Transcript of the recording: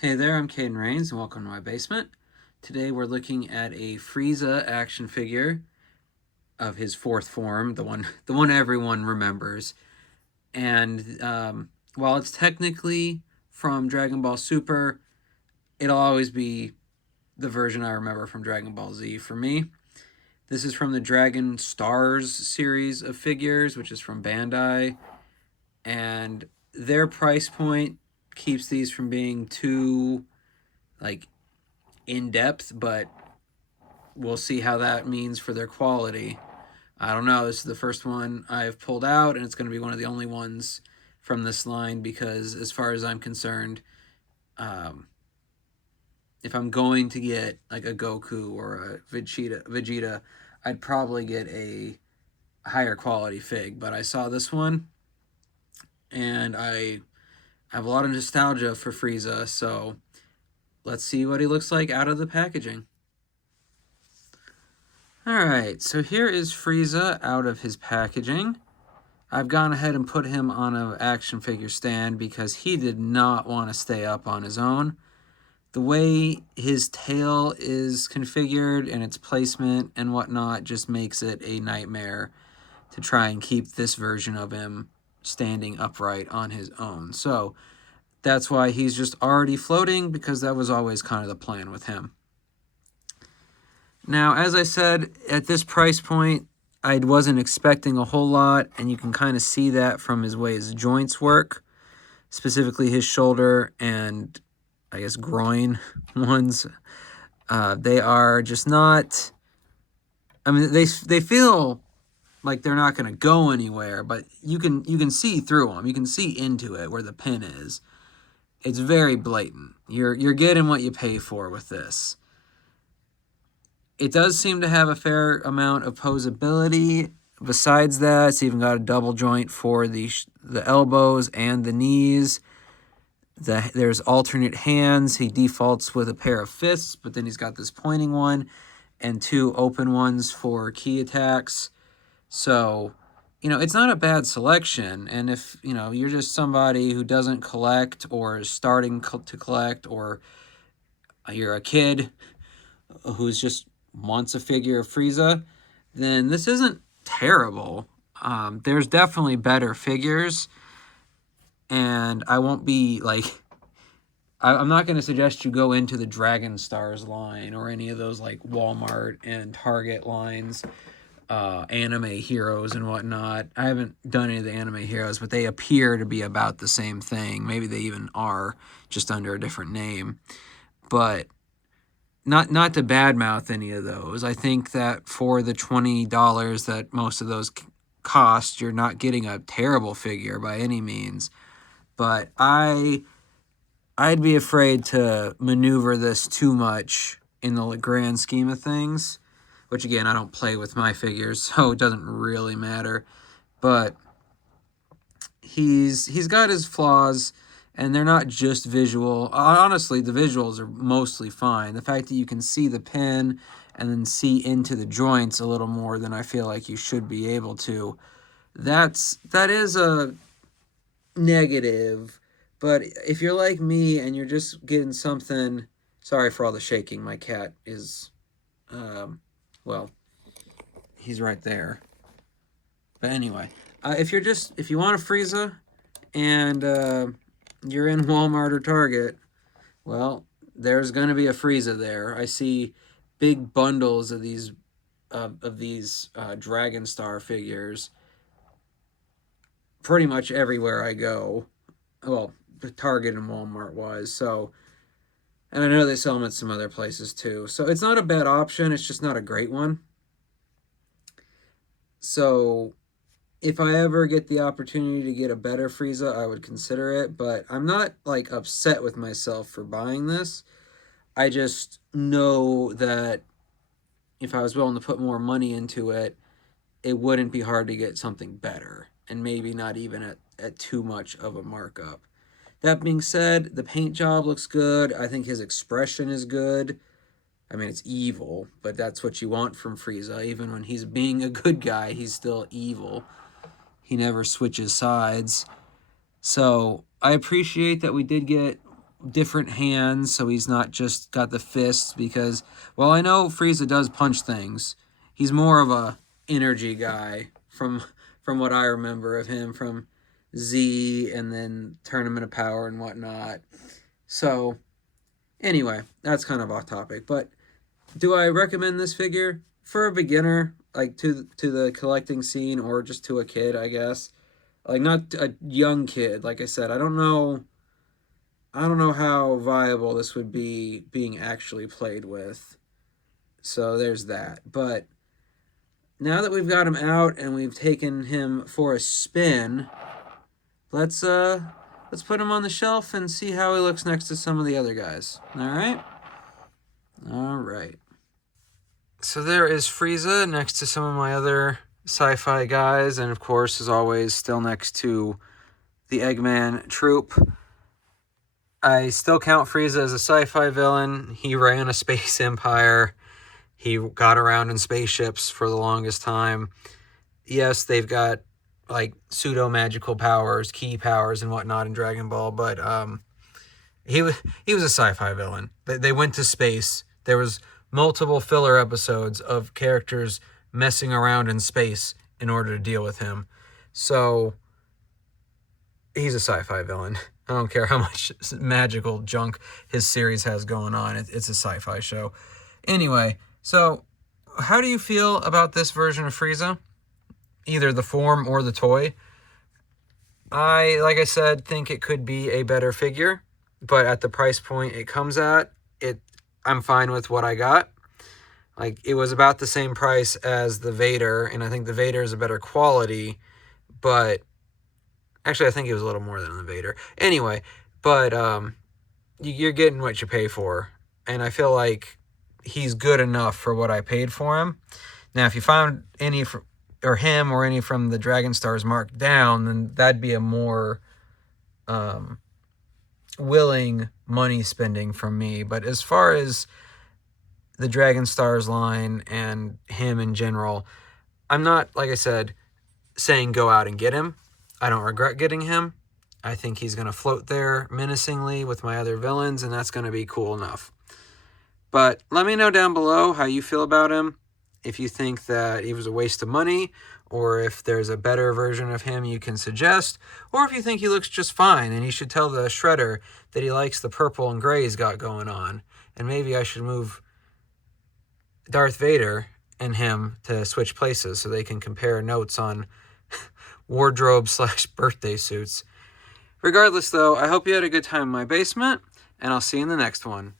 Hey there, I'm Caden Rains, and welcome to my basement. Today we're looking at a Frieza action figure of his fourth form, the one everyone remembers. And while it's technically from Dragon Ball Super, it'll always be the version I remember from Dragon Ball Z for me. This is from the Dragon Stars series of figures, which is from Bandai, and their price point keeps these from being too like in depth, but we'll see how that means for their quality. I don't know. This is the first one I've pulled out, and it's going to be one of the only ones from this line because, as far as I'm concerned, um, if I'm going to get like a Goku or a Vegeta, I'd probably get a higher quality fig. But I saw this one, and I have a lot of nostalgia for Frieza, so let's see what he looks like out of the packaging. Alright, so here is Frieza out of his packaging. I've gone ahead and put him on an action figure stand because he did not want to stay up on his own. The way his tail is configured and its placement and whatnot just makes it a nightmare to try and keep this version of him standing upright on his own. So that's why he's just already floating, because that was always kind of the plan with him. Now, as I said, at this price point, I wasn't expecting a whole lot, and you can kind of see that from his way his joints work, specifically his shoulder and, I guess, groin ones. They are just not... I mean, they feel like they're not going to go anywhere, but you can see through them. You can see into it where the pin is. It's very blatant. You're getting what you pay for with this. It does seem to have a fair amount of posability. Besides that, it's even got a double joint for the elbows and the knees. There's alternate hands. He defaults with a pair of fists, but then he's got this pointing one and two open ones for key attacks. So, it's not a bad selection. And if, you're just somebody who doesn't collect or is starting to collect, or you're a kid who's just wants a figure of Frieza, then this isn't terrible. There's definitely better figures, and I won't be like... I'm not going to suggest you go into the Dragon Stars line or any of those like Walmart and Target lines, anime heroes and whatnot. I haven't done any of the anime heroes, but they appear to be about the same thing. Maybe they even are, just under a different name. But not to badmouth any of those. I think that for the $20 that most of those cost, you're not getting a terrible figure by any means. But I'd be afraid to maneuver this too much in the grand scheme of things. Which, again, I don't play with my figures, so it doesn't really matter. But he's got his flaws, and they're not just visual. Honestly, the visuals are mostly fine. The fact that you can see the pin and then see into the joints a little more than I feel like you should be able to, that is a negative. But if you're like me and you're just getting something... Sorry for all the shaking. My cat is, well, he's right there. But anyway, if you want a Frieza and you're in Walmart or Target, well, there's going to be a Frieza there. I see big bundles of these Dragon Star figures pretty much everywhere I go. Well, Target and Walmart wise. So, and I know they sell them at some other places too. So it's not a bad option. It's just not a great one. So if I ever get the opportunity to get a better Frieza, I would consider it. But I'm not like upset with myself for buying this. I just know that if I was willing to put more money into it, it wouldn't be hard to get something better. And maybe not even at too much of a markup. That being said, the paint job looks good. I think his expression is good. I mean, it's evil, but that's what you want from Frieza. Even when he's being a good guy, he's still evil. He never switches sides. So I appreciate that we did get different hands, so he's not just got the fists, because, well, I know Frieza does punch things. He's more of a energy guy from what I remember of him from Z and then Tournament of Power and whatnot. So, anyway, that's kind of off topic, but do I recommend this figure for a beginner, like to the collecting scene, or just to a kid, I guess? Like, not a young kid. Like I said, I don't know how viable this would be being actually played with. So there's that. But now that we've got him out and we've taken him for a spin, let's put him on the shelf and see how he looks next to some of the other guys. All right? All right. So there is Frieza next to some of my other sci-fi guys, and of course, as always, still next to the Eggman troop. I still count Frieza as a sci-fi villain. He ran a space empire. He got around in spaceships for the longest time. Yes, they've got like pseudo-magical powers, key powers and whatnot in Dragon Ball, but he was a sci-fi villain. They went to space. There was multiple filler episodes of characters messing around in space in order to deal with him. So he's a sci-fi villain. I don't care how much magical junk his series has going on. It's a sci-fi show. Anyway, so how do you feel about this version of Frieza? Either the form or the toy. Like I said, think it could be a better figure, but at the price point it comes at, I'm fine with what I got. Like, it was about the same price as the Vader, and I think the Vader is a better quality, but actually I think it was a little more than the Vader. Anyway, but you're getting what you pay for, and I feel like he's good enough for what I paid for him. Now, if you found any or him or any from the Dragon Stars marked down, then that'd be a more willing money spending from me. But as far as the Dragon Stars line and him in general, I'm not, like I said, saying go out and get him. I don't regret getting him. I think he's going to float there menacingly with my other villains, and that's going to be cool enough. But let me know down below how you feel about him. If you think that he was a waste of money, or if there's a better version of him you can suggest, or if you think he looks just fine and he should tell the Shredder that he likes the purple and gray he's got going on, and maybe I should move Darth Vader and him to switch places so they can compare notes on wardrobe/birthday suits. Regardless, though, I hope you had a good time in my basement, and I'll see you in the next one.